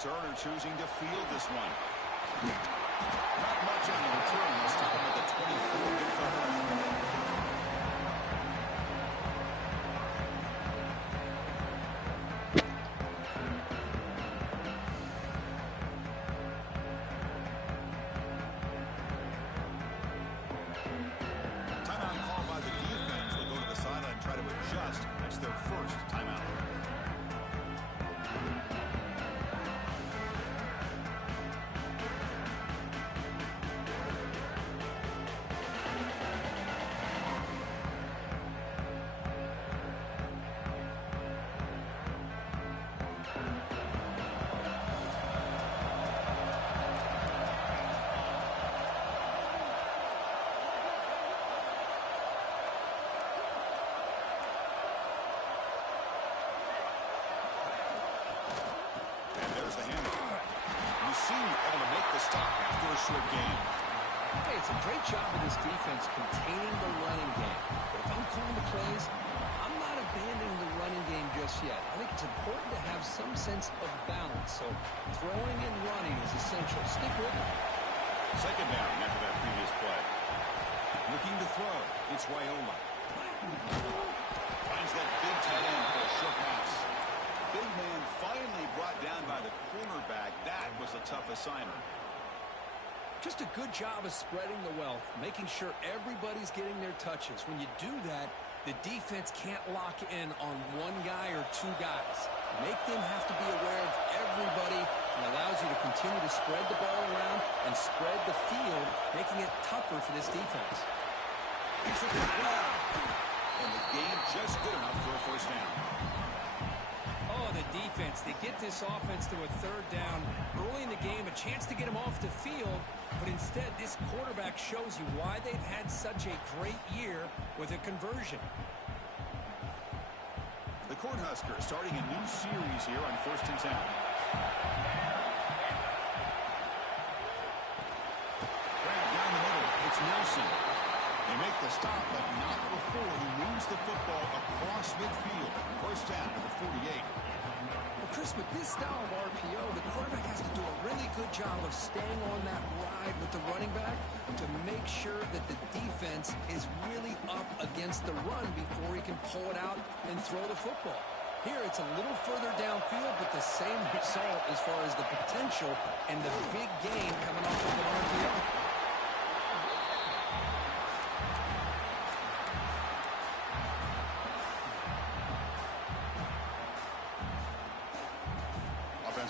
Turner choosing to field this one. Not much on the return this time with the 24 good for her. Timeout call by the defense. They'll go to the sideline and try to adjust. That's their first timeout. Short game. Hey, it's a great job of this defense containing the running game. But if I'm calling the plays, I'm not abandoning the running game just yet. I think it's important to have some sense of balance. So throwing and running is essential. Stick with it. Second down after that previous play. Looking to throw. It's Raiola. Finds that big tight end for a short pass. Big man finally brought down by the cornerback. That was a tough assignment. Just a good job of spreading the wealth, making sure everybody's getting their touches. When you do that, the defense can't lock in on one guy or two guys. Make them have to be aware of everybody and allows you to continue to spread the ball around and spread the field, making it tougher for this defense. And the game just good enough for a first down. Oh, the defense. They get this offense to a third down early in the game, a chance to get them off the field, but instead this quarterback shows you why they've had such a great year with a conversion. The Cornhuskers starting a new series here on 1st and 10. Grab down the middle. It's Nelson. They make the stop, but not before he moves the football across midfield. First down to the 48. Well, Chris, with this style of RPO, the quarterback has to do a really good job of staying on that ride with the running back to make sure that the defense is really up against the run before he can pull it out and throw the football. Here, it's a little further downfield, but the same result as far as the potential and the big gain coming off of an RPO.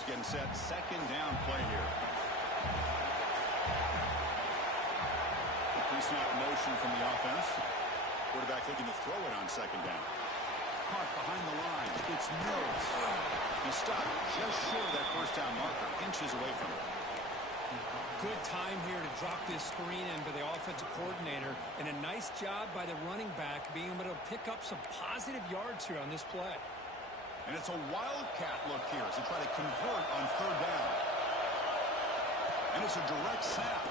getting set. Second down play here. The pre-snap motion from the offense. Quarterback looking to throw it on second down. Caught behind the line. It's Mills. He stopped just short of that first down marker. Inches away from it. Good time here to drop this screen in by the offensive coordinator. And a nice job by the running back being able to pick up some positive yards here on this play. And it's a wildcat look here as they try to convert on third down. And it's a direct snap.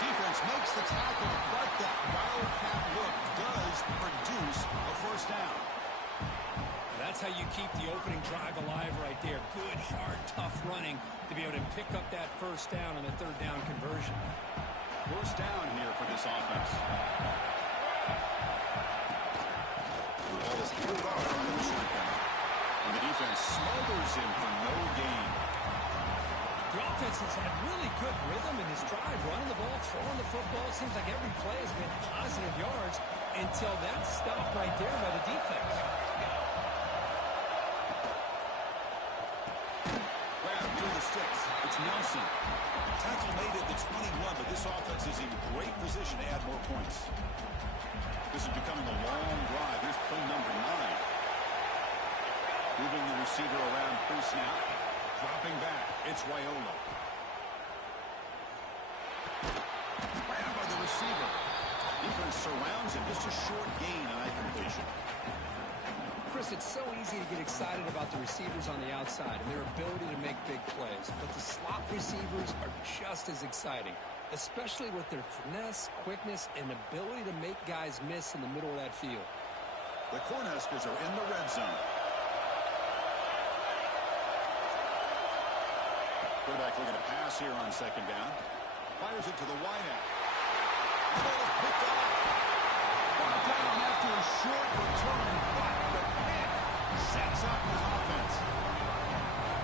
Defense makes the tackle, but that wildcat look does produce a first down. That's how you keep the opening drive alive right there. Good, hard, tough running to be able to pick up that first down on the third down conversion. First down here for this offense. The ball is held off on the shotgun. And the defense smothers him for no gain. The offense has had really good rhythm in this drive. Running the ball, throwing the football. Seems like every play has been positive yards until that stop right there by the defense. Sticks. It's Nelson. Tackle made at the 21, but this offense is in great position to add more points. This is becoming a long drive. Here's play number 9. Moving the receiver around pre-snap. Dropping back. It's Raiola. Grabbed by the receiver. Defense surrounds him. Just a short gain on that completion. Chris, it's so easy to get excited about the receivers on the outside and their ability to make big plays. But the slot receivers are just as exciting, especially with their finesse, quickness, and ability to make guys miss in the middle of that field. The Cornhuskers are in the red zone. Quarterback looking to pass here on second down. Fires it to the wideout. Ball picked off. Brought down after a short return, but the pick sets up his offense.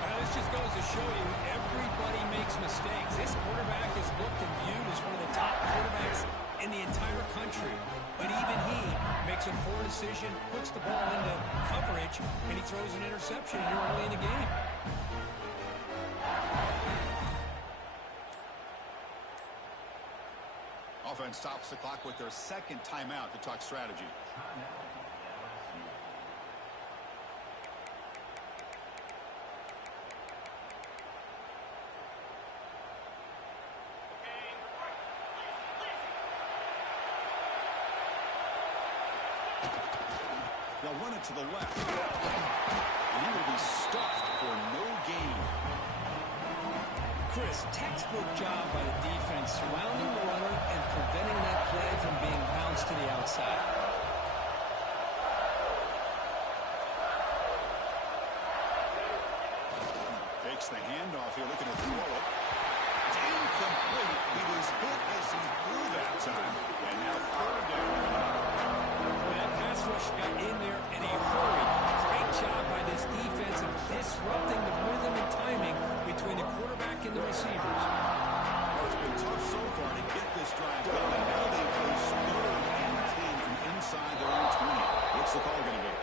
Well, this just goes to show you everybody makes mistakes. This quarterback is looked and viewed as one of the top quarterbacks in the entire country. But even he makes a poor decision, puts the ball into coverage, and he throws an interception here early in the game. Offense stops the clock with their second timeout to talk strategy. They'll run it to the left. And he will be stuffed for no gain. Chris, textbook job by the defense surrounding the runner and preventing that play from being bounced to the outside. Fakes the handoff here, looking to throw it. It's incomplete. He was hit as he threw that time. And now third down. That pass rush got in there in a hurry. Great job by this defense of disrupting the rhythm and timing between the quarterback and the receivers. Well, it's been tough so far to get this drive going. Now they face 3rd and 10 from inside their own 20. What's the call going to be?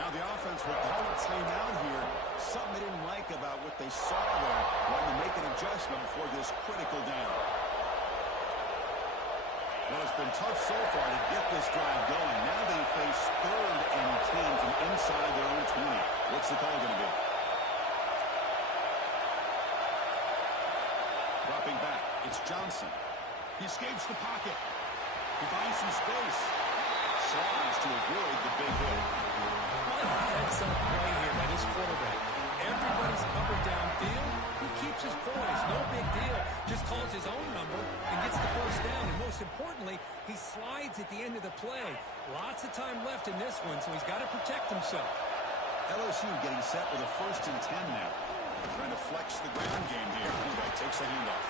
Now the offense will call a timeout here. Something they didn't like about what they saw there. Wanting to make an adjustment before this critical down. Well, it's been tough so far to get this drive going. Now they face 3rd and 10 from inside their own 20. What's the call going to be? Dropping back, it's Johnson. He escapes the pocket. He finds some space. Slides to avoid the big hit. What a heads-up play here by this quarterback. Everybody's covered downfield. He keeps his poise. No big deal. Just calls his own number and gets the first down. And most importantly, he slides at the end of the play. Lots of time left in this one, so he's got to protect himself. LSU getting set with a 1st and 10 now. Trying to flex the ground game here. Quarterback takes the handoff.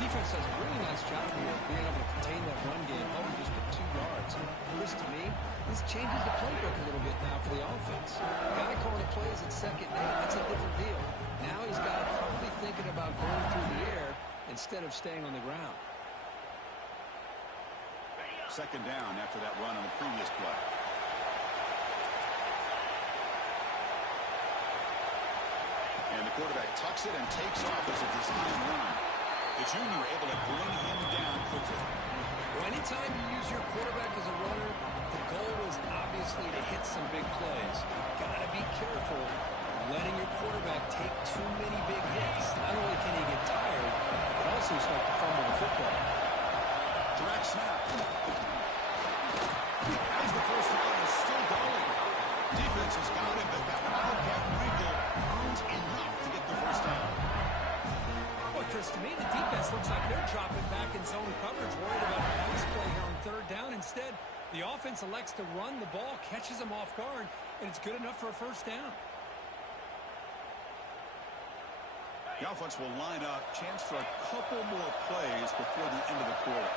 Defense does a really nice job here of being able to contain that run game, helping just for 2 yards. Chris, to me, this changes the playbook a little bit now for the offense. Guy calling the plays at 2nd and 8, that's a different deal. Now he's got to probably thinking about going through the air instead of staying on the ground. 2nd down after that run on the previous play. 2nd and 8 here quarterback tucks it and takes off as a design run. The junior able to bring him down quickly. Well, anytime you use your quarterback as a runner, the goal is obviously to hit some big plays. Got to be careful letting your quarterback take too many big hits. Not only can he get tired, he can also start to fumble the football. Direct snap. As the first down is still going. Defense has got him, but that Wildcat wrinkle earns enough to get the first down. Well, Chris, to me, the defense looks like they're dropping back in zone coverage, worried about a pass play here on third down. Instead, the offense elects to run the ball, catches them off guard, and it's good enough for a first down. The offense will line up. Chance for a couple more plays before the end of the quarter.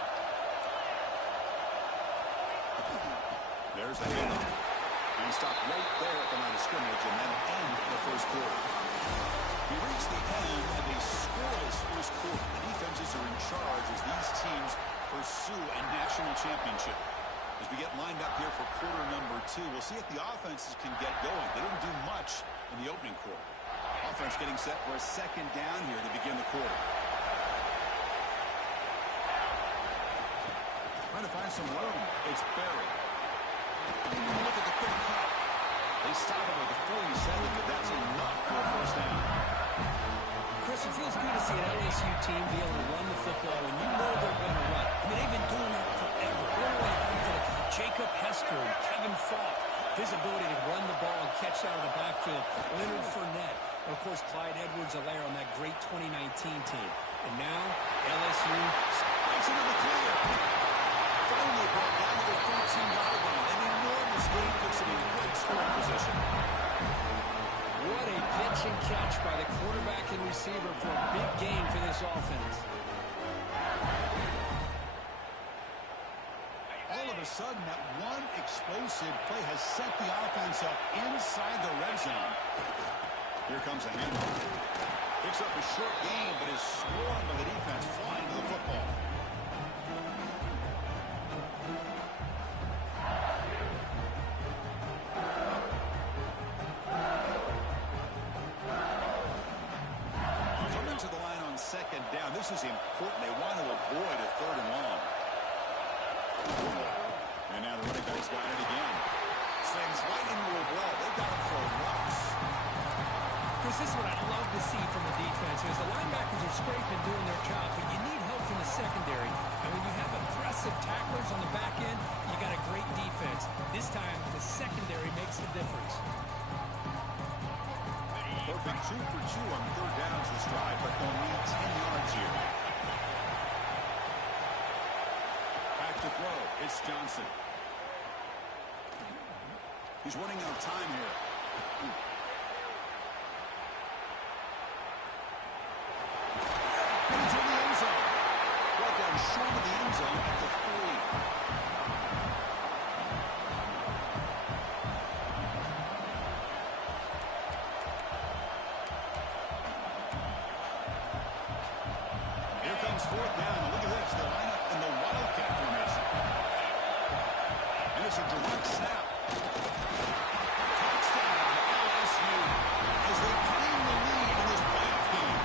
There's the handoff. And stop right there at the line of scrimmage and then end the first quarter. We reach the end of a scoreless first quarter. The defenses are in charge as these teams pursue a national championship. As we get lined up here for quarter number 2, we'll see if the offenses can get going. They didn't do much in the opening quarter. Offense getting set for a second down here to begin the quarter. Trying to find some room. It's Barry. Look at the quick cut. They stop him at the 47, but that's enough for a first down. Chris, it feels good to see an LSU team be able to run the football when you know they're going to run. I mean, they've been doing that forever. All the way back to Jacob Hester and Kevin Falk. His ability to run the ball and catch out of the backfield. Leonard Fournette. And, of course, Clyde Edwards-Helaire on that great 2019 team. And now, LSU spikes into the clear. Finally brought down to the 13-yard line. An enormous gain puts him in great scoring position. What a pitch and catch by the quarterback and receiver for a big gain for this offense. All of a sudden, that one explosive play has set the offense up inside the red zone. Here comes a handoff. Picks up a short gain, but is swarmed by the defense flying to the football. Coming to the line on second down. This is important. They want to avoid a third and long. And now the running back's got it again. Slings right into a wall. They got it for rocks. Chris, this is what I love to see from the defense. Is the linebackers are scraping, doing their job, but you need help from the secondary. And when you have aggressive tacklers on the back end, you got a great defense. This time, the secondary makes the difference. Perfect 2 for 2 on third downs this drive, but they'll need 10 yards here. Back to throw. It's Johnson. He's running out of time here. Into the end zone. Brought down short of the end zone at the 3. Here comes fourth down. Look at this. The lineup in the Wildcat formation. And it's a direct snap. Touchdown, LSU, as they claim the lead in this playoff game.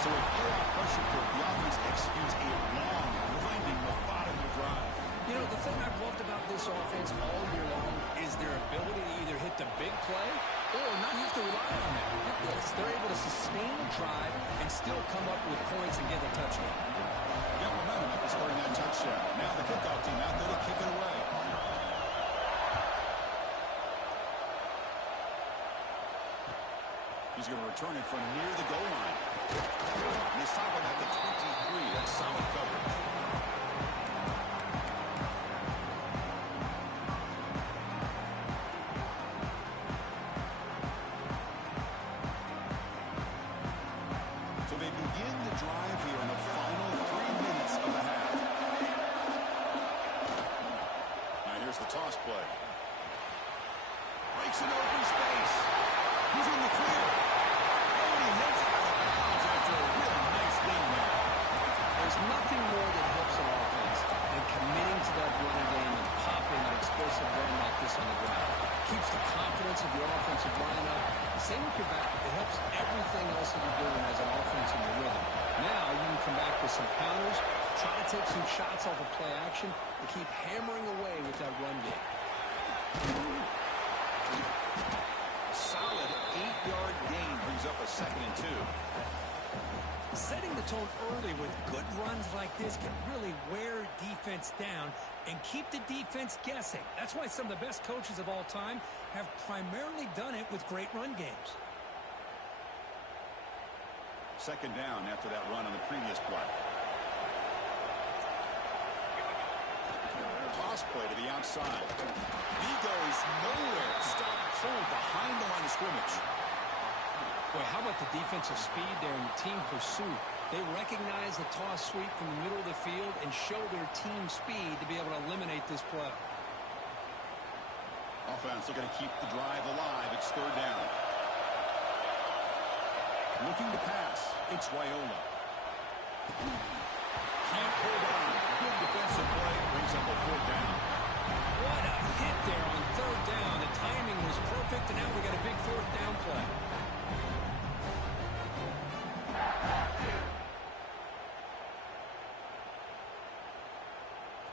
So with playoff pressure, the offense executes a long, winding, methodical drive. You know, the thing I've loved about this offense all year long is their ability to either hit the big play or not have to rely on that. Look at this. They're able to sustain the drive and still come up with points and get a touchdown. Got momentum after scoring that touchdown. Now the kickoff team out there to kick it away. He's going to return it from near the goal line. And he's stopping at the 23. That's solid coverage. So they begin the drive here in the final 3 minutes of the half. Now here's the toss play. Breaks an open space. He's in the clear. And he hits out of bounds after a really nice game there. There's nothing more that helps an offense than committing to that running game and popping an explosive run like this on the ground. keeps the confidence of your offensive line up. Same with your back. It helps everything else that you're doing as an offense in the rhythm. Now you can come back with some counters, try to take some shots off of play action, and keep hammering away with that run game. A solid 8-yard gain brings up a 2nd and 2. Setting the tone early with good runs like this can really wear defense down and keep the defense guessing. That's why some of the best coaches of all time have primarily done it with great run games. 2nd down after that run on the previous play. Toss play to the outside. He goes nowhere. Stop cold behind the line of scrimmage. Boy, how about the defensive speed there in team pursuit? They recognize the toss sweep from the middle of the field and show their team speed to be able to eliminate this play. Offense looking to keep the drive alive. It's 3rd down. Looking to pass. It's Raiola. Can't hold on. Good defensive play. Brings up a 4th down. What a hit there on 3rd down. The timing was perfect, and now we got a big 4th down play.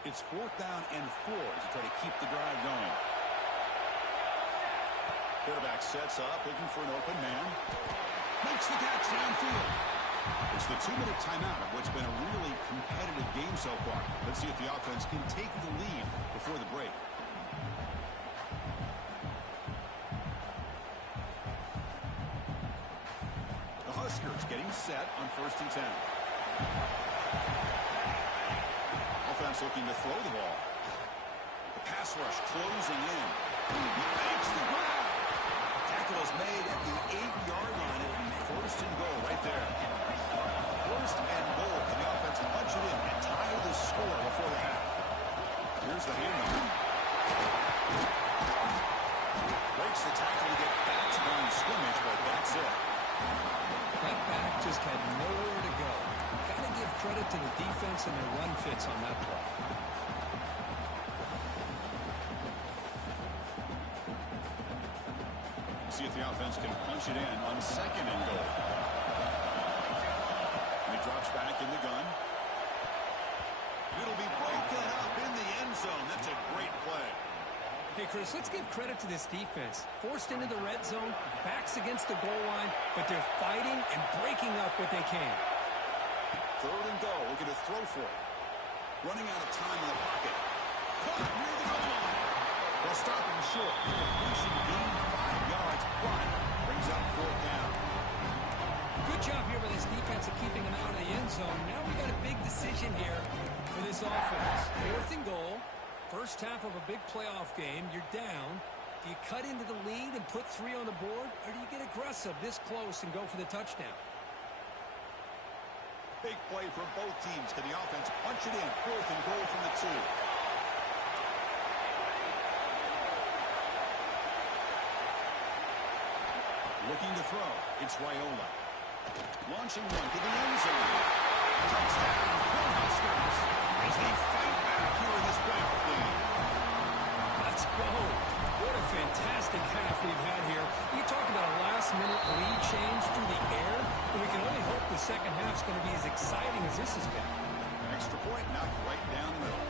It's 4th down and 4 to try to keep the drive going. Quarterback sets up, looking for an open man. Makes the catch downfield. It's the 2-minute timeout of what's been a really competitive game so far. Let's see if the offense can take the lead before the break. The Huskers getting set on 1st and 10. Offense looking to throw the ball. The pass rush closing in. He makes the grab. Tackle is made at the 8-yard line. It'll be 1st and goal right there. 1st and goal. Can the offense punch it in and tie the score before the half? Here's the handoff. Breaks the tackle to get back to the line of scrimmage, but that's it. That back just had nowhere to go. Got to give credit to the defense and their run fits on that play. See if the offense can punch it in on 2nd and goal. And he drops back in the gun. It'll be broken up in the end zone. That's a great play. Hey, Chris, let's give credit to this defense. Forced into the red zone, backs against the goal line, but they're fighting and breaking up what they can. 3rd and goal. Looking to throw for it. Running out of time in the pocket. Caught near the goal line. They'll stop him short. Completion gain 5 yards, but brings up 4th down. Good job here by this defense of keeping him out of the end zone. Now we got a big decision here for this offense. 4th and goal. First half of a big playoff game. You're down. Do you cut into the lead and put 3 on the board, or do you get aggressive this close and go for the touchdown? Big play for both teams. Can the offense punch it in? 4th and goal from the 2. Looking to throw. It's Raiola. Launching one to the end zone. Touchdown, Cornhuskers, as they fight back here in this playoff game. Let's go. What a fantastic half we've had here. You talk about a last-minute lead change through the air, and we can only hope the second half's going to be as exciting as this has been. Extra point knocked right down the middle.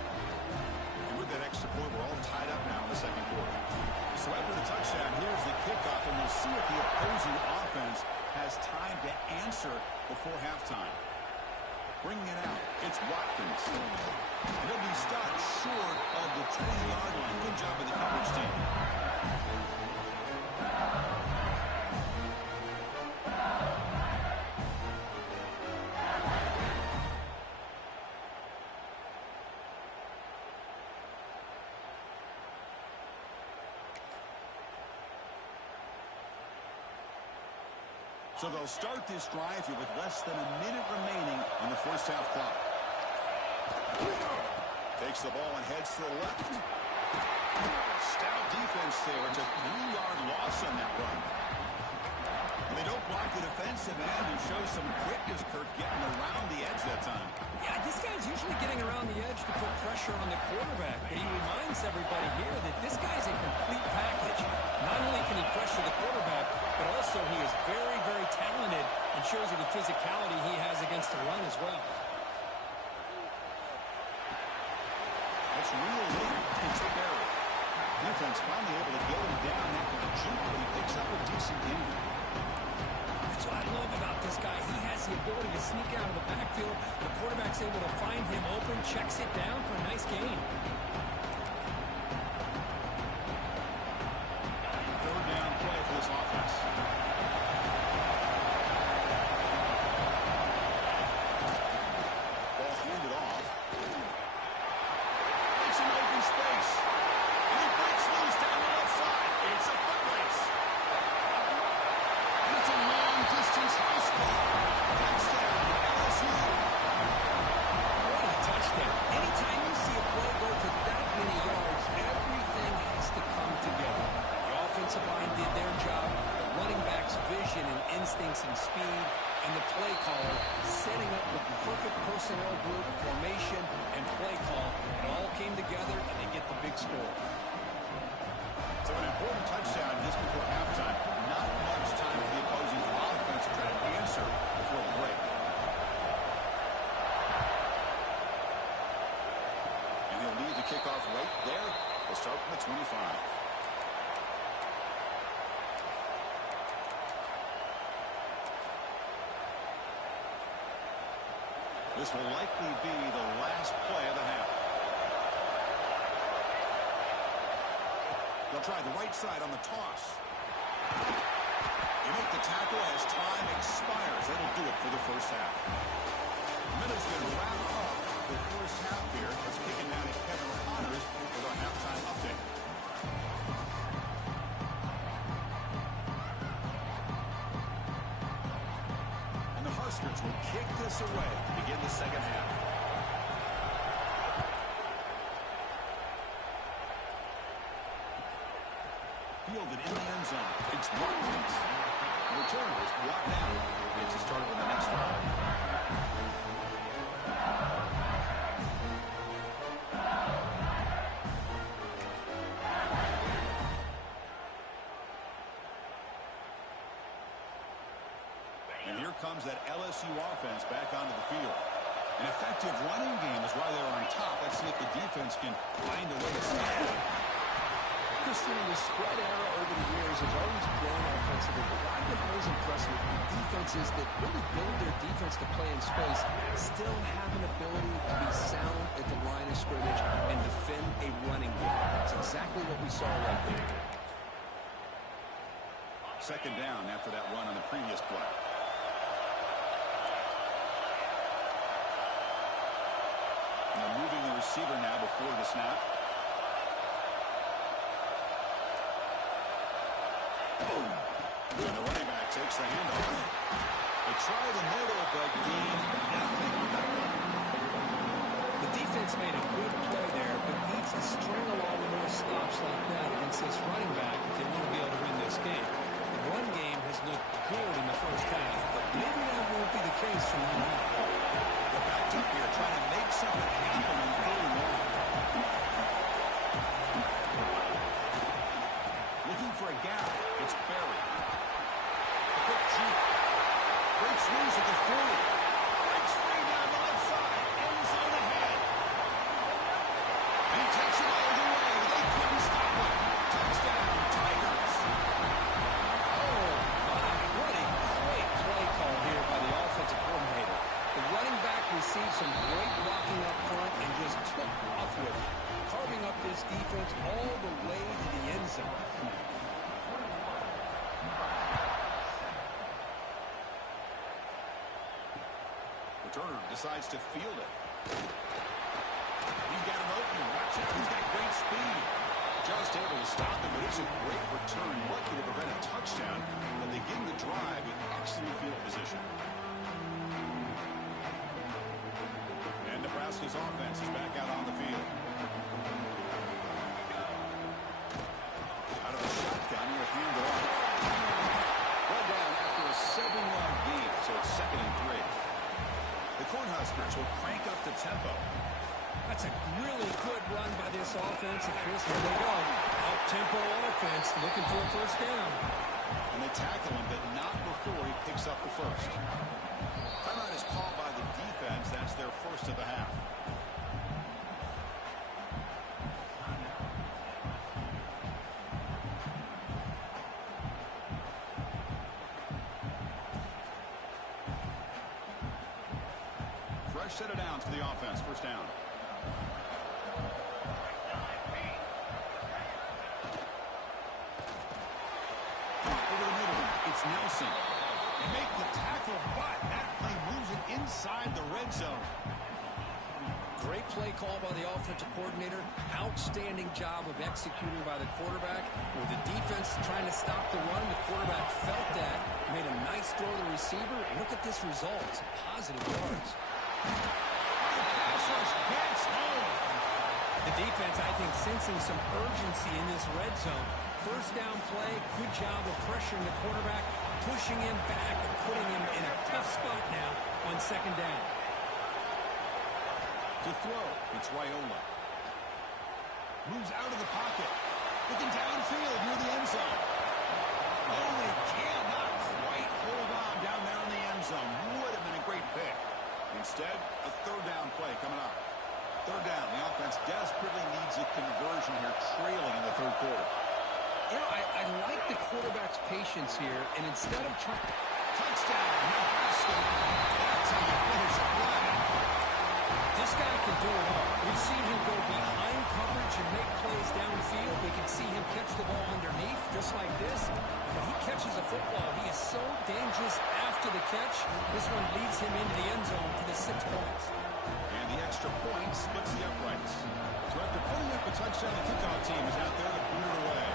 And with that extra point, we're all tied up now in the 2nd quarter. So after the touchdown, here's the kickoff, and we'll see if the opposing offense has time to answer before halftime. Bringing it out, it's Watkins. And he'll be stopped short of the 20-yard line. Good job of the coverage team. So they'll start this drive here with less than a minute remaining on the first half clock. Takes the ball and heads to the left. Stout defense there. It's a 3-yard loss on that run. And they don't block the defensive end and show some quickness, Kirk, getting around the edge that time. Yeah, this guy's usually getting around the edge to put pressure on the quarterback. But he reminds everybody here that this guy's a complete package. up a decent game. That's what I love about this guy. He has the ability to sneak out of the backfield. The quarterback's able to find him open, checks it down for a nice gain. Third down play for this offense. Ball handed off. It's an open space. And he breaks loose down the left side. It's a foot race. And it's a long-distance house call. Touchdown, LSU. What a touchdown. Anytime you see a play go for that many yards, everything has to come together. The offensive line did their job, the running back's vision and instincts and speed, and the play caller setting up the perfect personnel group, formation, and play call. It all came together, and they get the big score. So an important touchdown just before halftime. Not much time for the opposing offense to try to answer before the break. And he'll lead the kickoff right there. He'll start from the 25. This will likely be the last play of the half. They'll try the right side on the toss. You make the tackle as time expires. That'll do it for the first half. Minutes going to wrap up the first half here. Let's kick it down to Kevin Connors with our halftime update. And the Huskers will kick this away to begin the second half. Fielded in the end zone. It's Watkins. The return is brought down. Gets us started with the next drive. And here comes that LSU offense back onto the field. An effective running game is why they're on top. Let's see if the defense can find a way to stop it. Christian, the spread era over the years has always grown offensively, but what I've been always impressed with the defenses that really build their defense to play in space still have an ability to be sound at the line of scrimmage and defend a running game. It's exactly what we saw right there. Second down after that run on the previous play. And they're moving the receiver now before the snap. Boom. And the running back takes the handoff. They try the middle, but Dean, nothing on that one. The defense made a good play there, but needs to string along more stops like that against this running back if they want to be able to win this game. The run game has looked good in the first half, but maybe that won't be the case from now on. They're backed up here trying to make something happen on third and long. Looking for a gap. It's Berry. A quick juke. Breaks loose at the 40. Breaks free down the left side. End zone ahead. And he takes it all the way. They couldn't stop him. Touchdown, Tigers. Oh, my. What a great play call here by the offensive coordinator. The running back received some great blocking up front and just took off with it, carving up this defense all the way to the end zone. Turner decides to field it. He's got an opening. Watch out. He's got great speed. Just able to stop him, but it's a great return. Lucky to prevent a touchdown, but they begin the drive with excellent field position. And Nebraska's offense is back out on the field. Out of the shotgun, he'll hand it off. Well down after a 7-yard gain, so it's 2nd and 3. The Cornhuskers will crank up the tempo. That's a really good run by this offense. And Chris, here they go. Up-tempo offense looking for a first down. And they tackle him, but not before he picks up the first. Timeout is called by the defense. That's their first of the half. Fresh set of downs for the offense. First down. Over the middle. It's Nelson. They make the tackle, but that play moves it inside the red zone. Great play call by the offensive coordinator. Outstanding job of executing by the quarterback. With the defense trying to stop the run, the quarterback felt that, made a nice throw to the receiver. Look at this result. It's positive yards. Pass rush gets home. The defense, I think, sensing some urgency in this red zone. First down play, good job of pressuring the quarterback, pushing him back and putting him in a tough spot now on second down. To throw, it's Raiola. Moves out of the pocket. Looking downfield near the end zone. Oh, they cannot quite hold on down there in the end zone. Would have been a great pick. Instead, a third down play coming up. Third down. The offense desperately needs a conversion here, trailing in the third quarter. You know, I like the quarterback's patience here, and instead of trying... Touchdown, Nebraska. That's how you finish a play. This guy can do it all. We've seen him go behind coverage and make plays downfield. We can see him catch the ball underneath, just like this. When he catches a football, he is so dangerous after the catch. This one leads him into the end zone for the 6 points. And the extra point splits the uprights. So after putting up a touchdown, the kickoff team is out there to put it away.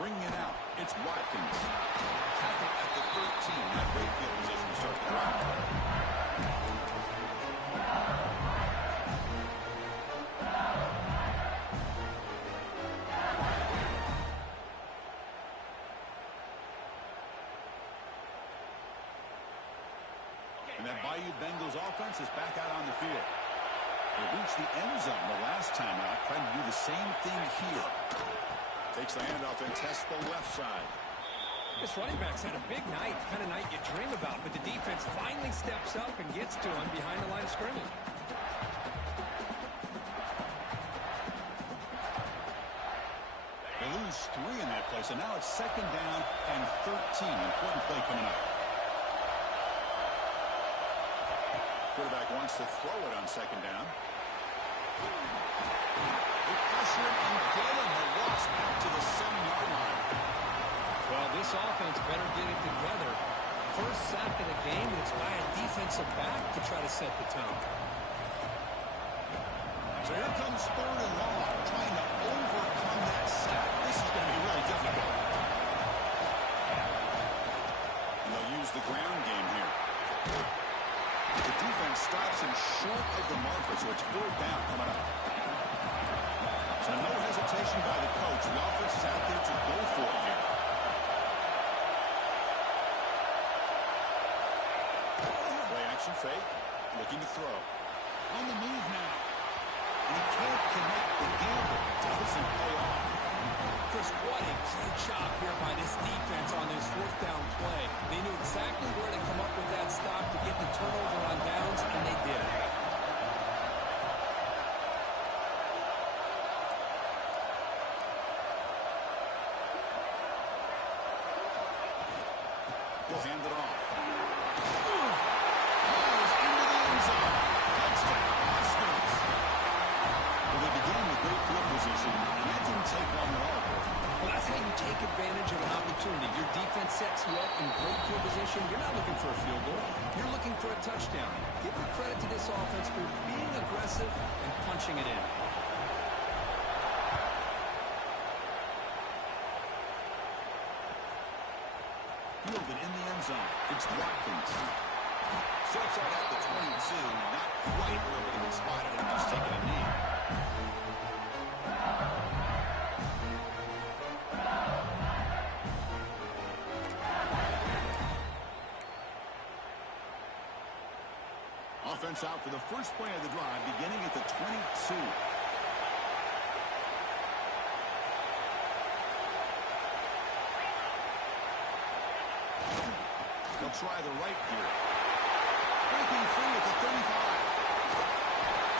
Bringing it out, it's Watkins. Tackle at the 13. Not great field position to start the drive. And that Bayou Bengals offense is back out on the field. They reached the end zone the last time out, trying to do the same thing here. Takes the handoff and tests the left side. This running back's had a big night, the kind of night you dream about, but the defense finally steps up and gets to him behind the line of scrimmage. They lose 3 in that play, so now it's second down and 13. Important play coming up. Quarterback wants to throw it on second down. They pressure him and get him. The loss back to the 7-yard line. Well, this offense better get it together. First sack of the game, and it's by a defensive back to try to set the tone. So here comes third and long, trying to overcome that sack. This is going to be really difficult. And they'll use the ground game here. The defense stops him short of the marker, so it's fourth down coming up. So no hesitation by the coach. The offense is out there to go for it here. Play action fake, looking to throw. On the move now. And he can't connect the gamble. Doesn't pay off. Chris, what a great job here by this defense on this fourth down play. They knew exactly where to come up with that stop to get the turnover on downs, and they did. He'll hand it off. Into the end zone. Touchdown, Huskers. Well, they began with great field position, and that didn't take long at all. Well, that's how you take advantage of an opportunity. Your defense sets you up in great field position. You're not looking for a field goal. You're looking for a touchdown. Give the credit to this offense for being aggressive and punching it in. Fielded in the end zone. It's Watkins. Sets out at the 22. Not quite where everything spotted him, just taking a knee. Offense out for the first play of the drive, beginning at the 22. They'll try the right here. Breaking free at the 35.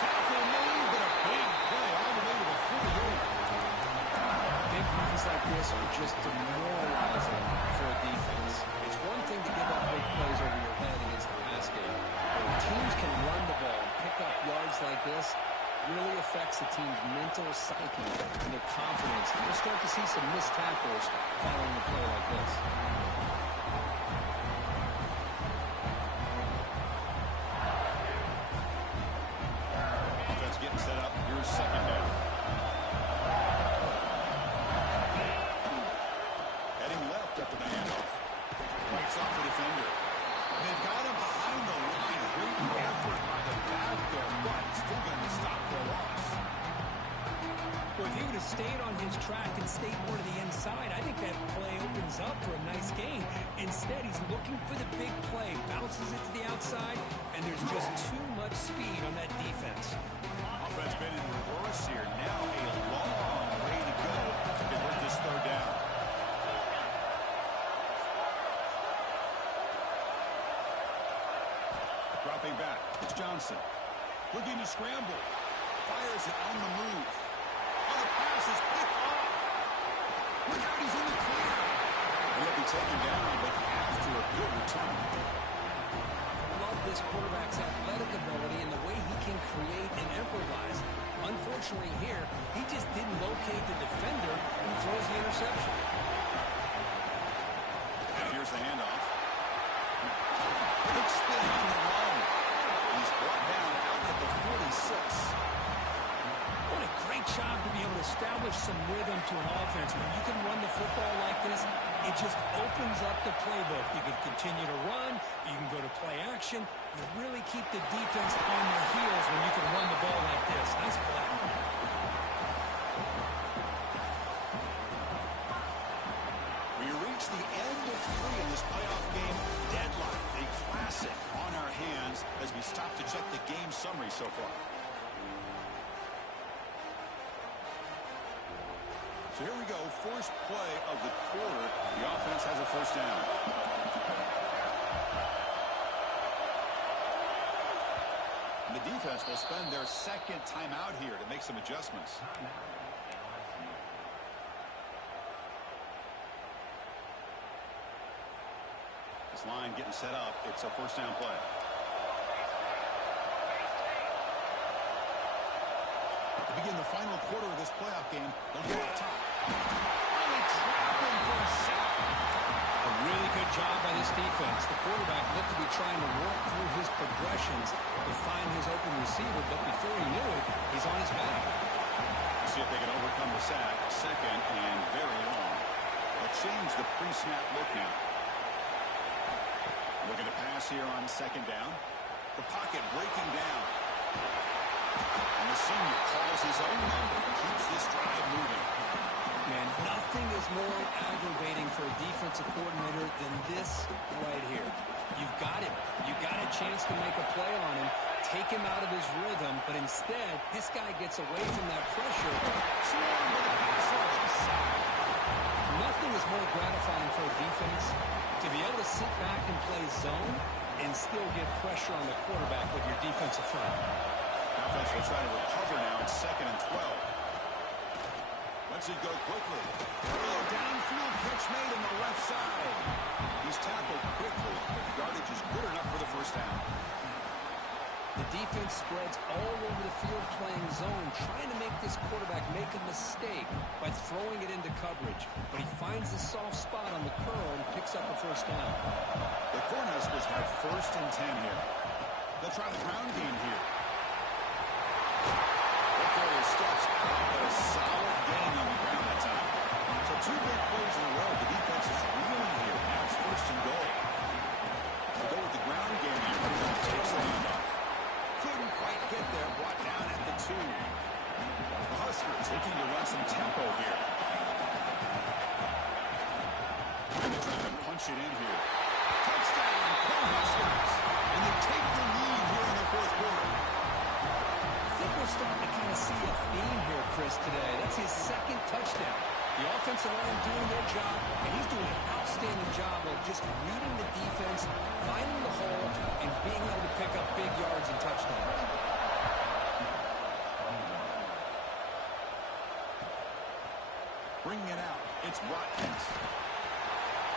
Tackle made, but a big play all the way to the 48. Big runs like this are just demoralizing puzzling for a defense. It's one thing to give up big plays over your head against the pass game. But when teams can run the ball and pick up yards like this, really affects the team's mental psyche and their confidence. We'll start to see some missed tackles following a play like this. Offense getting set up. Here's second down. Heading left after the handoff. Breaks off the defender. They've got him behind the line. Great effort by the back there, but still going to stop for a loss. Well, if he would have stayed on his track and stayed more to the inside, I think that play opens up for a nice gain. Instead, he's looking for the big play, bounces it to the outside, and there's just too much speed on that defense. Offense been in reverse here. Now a long way to go to convert this third down. Dropping back. It's Johnson. Looking to scramble. Fires it on the move. Oh, the pass is picked off. Look out, he's in the clear. He'll be taken down, but after a good return. Love this quarterback's athletic ability and the way he can create and improvise. Unfortunately here, he just didn't locate the defender and throws the interception. And here's the handoff. Big spin on the run. He's brought down out at the 46. What a great job to be able to establish some rhythm to an offense. When you can run the football like this, it just opens up the playbook. You can continue to run. You can go to play action. You really keep the defense on their heels when you can run the ball like this. Nice play. We reach the end of 3 in this playoff game. Deadlock, a classic on our hands as we stop to check the game summary so far. So here we go, first play of the quarter. The offense has a first down. The defense will spend their second timeout here to make some adjustments. This line getting set up. It's a first down play. To begin the final quarter of this playoff game, they'll go up top. Really trapping for a sack. A really good job by this defense. The quarterback looked to be trying to work through his progressions to find his open receiver, but before he knew it, he's on his back. See if they can overcome the sack. Second and very long. They'll change the pre-snap look now. Looking to pass here on second down. The pocket breaking down. And the senior calls his own number and keeps this drive moving. Man, nothing is more aggravating for a defensive coordinator than this right here. You've got him. You got a chance to make a play on him, take him out of his rhythm, but instead, this guy gets away from that pressure. Nothing is more gratifying for a defense to be able to sit back and play zone and still get pressure on the quarterback with your defensive front. Offense will try to recover now. It's second and 12. Lets it go quickly. Downfield catch made on the left side. He's tackled quickly, but the yardage is good enough for the first down. The defense spreads all over the field playing zone, trying to make this quarterback make a mistake by throwing it into coverage. But he finds the soft spot on the curl and picks up a first down. The Cornhuskers have first and 10 here. They'll try the ground game here. Carrier steps out, but a solid gain on the ground that time. So 2 big plays in a row. The defense is reeling here. Now it's first and goal. They'll go with the ground game here. Takes the handoff. Couldn't quite get there. Brought down at the 2. The Huskers looking to run some tempo here. And they're trying to punch it in here. Touchdown, Cornhuskers. And they take the lead here in the fourth quarter. I think we're starting to kind of see a theme here, Chris, today. That's his second touchdown. The offensive line doing their job, and he's doing an outstanding job of just reading the defense, finding the hole, and being able to pick up big yards and touchdowns. Bringing it out, it's Watkins.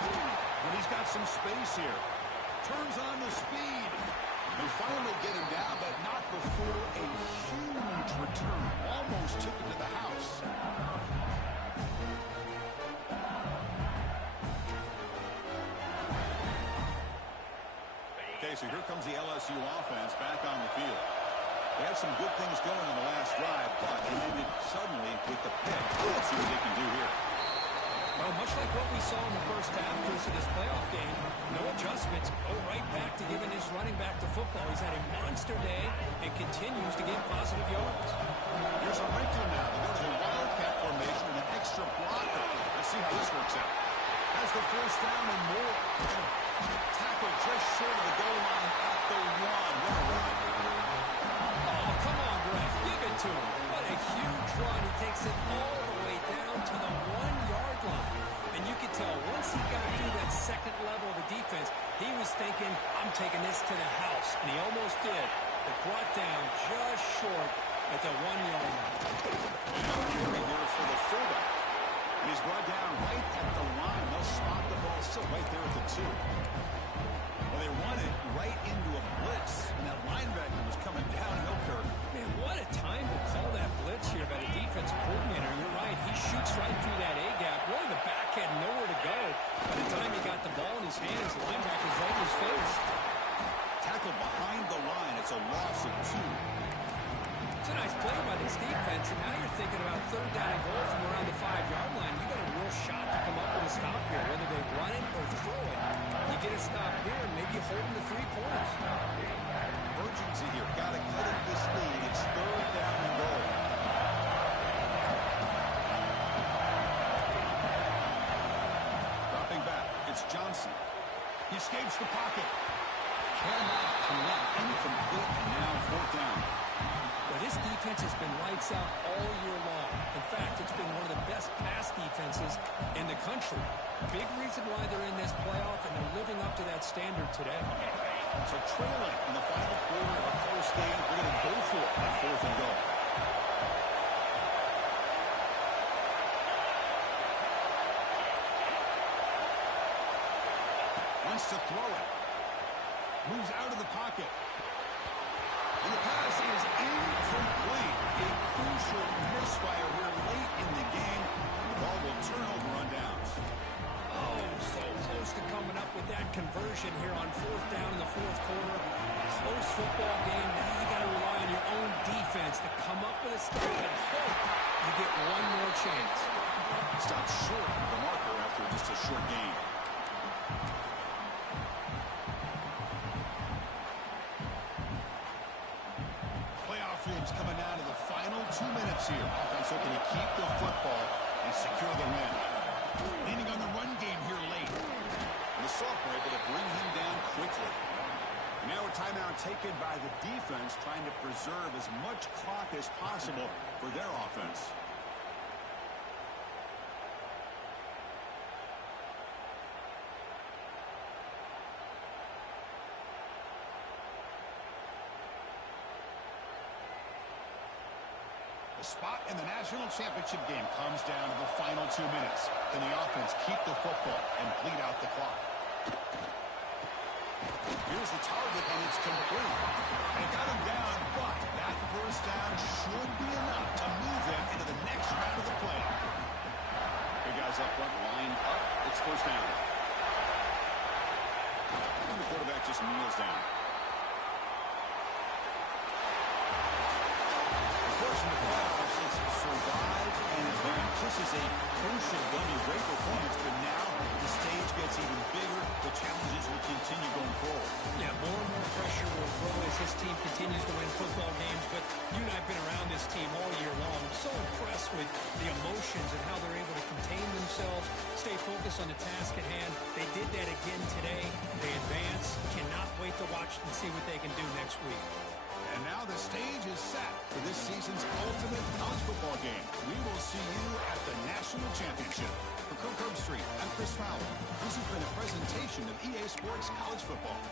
But he's got some space here. Turns on the speed. They finally get him down, but not before a huge return. Almost took it to the house. Okay, so here comes the LSU offense back on the field. They had some good things going in the last drive, but it ended suddenly with the pick. Let's see what they can do here. Well, much like what we saw in the first half, Chris, of this playoff game, no adjustments. Go right back to giving his running back to football. He's had a monster day and continues to get positive yards. Here's a right to him now. They go to the wildcat formation and an extra blocker. Let's see how this works out. Has the first down and more. Tackle just short of the goal line at the 1. What a run. Oh, come on, Brett. Give it to him. What a huge run. He takes it all the way down to the 1-yard line. And you could tell once he got through that second level of the defense, he was thinking, I'm taking this to the house. And he almost did, but brought down just short at the 1-yard line. Now carry here for the fullback. And he's brought down right at the line. They'll spot the ball still right there at the 2. Well, they run it right into a blitz. And that linebacker was coming downhill, Kirk. Man, what a time to call that blitz here by the defensive coordinator. You're right. He shoots right through that A-gap. Really, the back had nowhere to go. By the time he got the ball in his hands, the linebacker's right in his face. Tackled behind the line. It's a loss of 2. It's a nice play by this defense, and now you're thinking about third down and goal from around the 5-yard line. You got a real shot to come up with a stop here, whether they run it or throw it. You get a stop here, and maybe hold them to 3 points. Urgency here. Got to cut it this lead. It's third down and goal. Dropping back. It's Johnson. He escapes the pocket. Cannot connect. Incomplete. And now fourth down. But this defense has been lights out all year long. In fact, it's been one of the best pass defenses in the country. Big reason why they're in this playoff, and they're living up to that standard today. So trailing in the final quarter of a close game, they're going to go for it on fourth and goal. Wants to throw it. Moves out of the pocket. And the pass is incomplete. A crucial misfire here late in the game. The ball will turn over on downs. Oh, so close to coming up with that conversion here on fourth down in the fourth quarter. Close football game. Now you got to rely on your own defense to come up with a stop and hope you get one more chance. Stopped short of the marker after just a short game. Coming down to the final 2 minutes here. Offense looking to keep the football and secure the win. Leaning on the run game here late. And the sophomore able to bring him down quickly. And now a timeout taken by the defense, trying to preserve as much clock as possible for their offense. Spot in the national championship game comes down to the final 2 minutes. Can the offense keep the football and bleed out the clock? Here's the target, and it's complete. They got him down, but that first down should be enough to move them into the next round of the playoff. Big guys up front, lined up. It's first down. And the quarterback just kneels down. Survive and advance. This is a crucial W. Great performance, but now the stage gets even bigger. The challenges will continue going forward. Yeah, more and more pressure will grow as this team continues to win football games, but you and I have been around this team all year long. I'm so impressed with the emotions and how they're able to contain themselves, stay focused on the task at hand. They did that again today. They advance. Cannot wait to watch and see what they can do next week. And now the stage is set for this season's ultimate college football game. We will see you at the National Championship. For Kirk Herbstreit, I'm Chris Fowler. This has been a presentation of EA Sports College Football.